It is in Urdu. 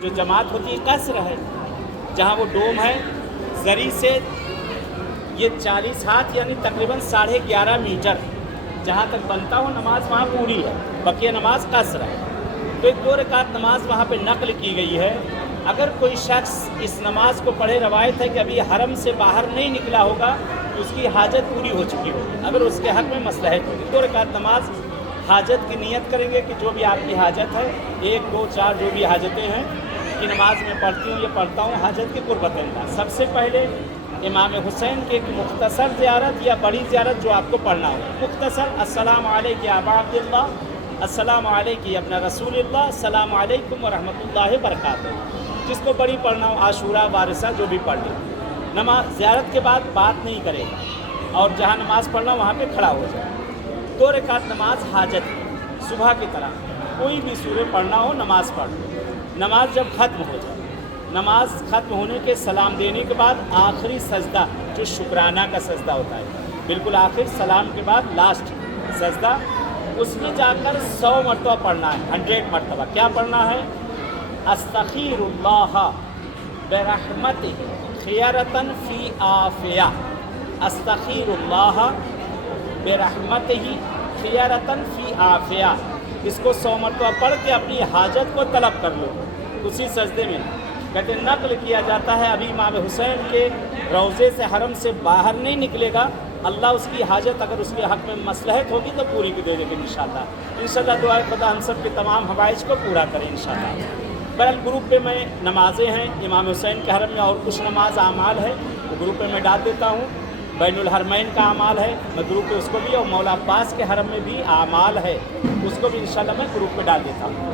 جو جماعت ہوتی ہے قصر ہے، جہاں وہ ڈوم ہے زری سے یہ 40 ہاتھ یعنی تقریباً 11.5 میٹر جہاں تک بنتا ہو نماز وہاں پوری ہے، بقیہ نماز قصر ہے۔ تو ایک 2 رکعت نماز وہاں پہ نقل کی گئی ہے۔ اگر کوئی شخص اس نماز کو پڑھے، روایت ہے کہ ابھی حرم سے باہر نہیں نکلا ہوگا تو اس کی حاجت پوری ہو چکی ہوگی، اگر اس کے حق میں مصلحت ہوگی۔ 2 رکعت نماز حاجت کی نیت کریں گے کہ جو بھی آپ کی حاجت ہے، 1 2 4 جو بھی حاجتیں ہیں کہ نماز میں پڑھتی ہوں، یہ پڑھتا ہوں حاجت کی قربت اللہ۔ سب سے پہلے امام حسین کی ایک مختصر زیارت یا بڑی زیارت جو آپ کو پڑھنا ہو، مختصر السلام علیک یا ابا عبداللہ، السلام علیک یا ابن رسول اللہ، السلام علیکم ورحمۃ اللہ وبرکاتہ، جس کو بڑی پڑھنا ہو، عاشورہ وارثہ جو بھی پڑھ لے۔ نماز زیارت کے بعد بات نہیں کرے گا اور جہاں نماز پڑھنا ہو وہاں پہ کھڑا ہو جائے۔ 2 رکعت نماز حاجت کی، صبح کی طرح کوئی بھی سورہ پڑھنا ہو نماز پڑھ لو۔ نماز جب ختم ہو جائے، نماز ختم ہونے کے سلام دینے کے بعد آخری سجدہ جو شکرانہ کا سجدہ ہوتا ہے، بالکل آخر سلام کے بعد لاسٹ سجدہ، اس میں جا کر 100 مرتبہ پڑھنا ہے، 100 مرتبہ۔ کیا پڑھنا ہے؟ استغفر اللہ برحمتہ خیرۃ فی عافیہ، استغفر اللہ برحمتہ خیرۃ فی عافیہ۔ اس کو 100 مرتبہ پڑھ کے اپنی حاجت کو طلب کر لو اسی سجدے میں۔ کہتے ہیں نقل کیا جاتا ہے ابھی امام حسین کے روضے سے حرم سے باہر نہیں نکلے گا، اللہ اس کی حاجت اگر اس کے حق میں مصلحت ہوگی تو پوری کی دے دے گے انشاءاللہ۔ انشاءاللہ دعائے خدا ہم سب کے تمام حوائج کو پورا کریں انشاءاللہ۔ بہرحال گروپ پہ میں نمازیں ہیں امام حسین کے حرم میں، اور کچھ نماز اعمال ہے وہ گروپ پہ میں ڈال دیتا ہوں۔ بین الحرمین کا اعمال ہے میں گروپ پہ اس کو بھی، اور مولا عباس کے حرم میں بھی اعمال ہے اس کو بھی انشاءاللہ میں گروپ پہ ڈال دیتا ہوں۔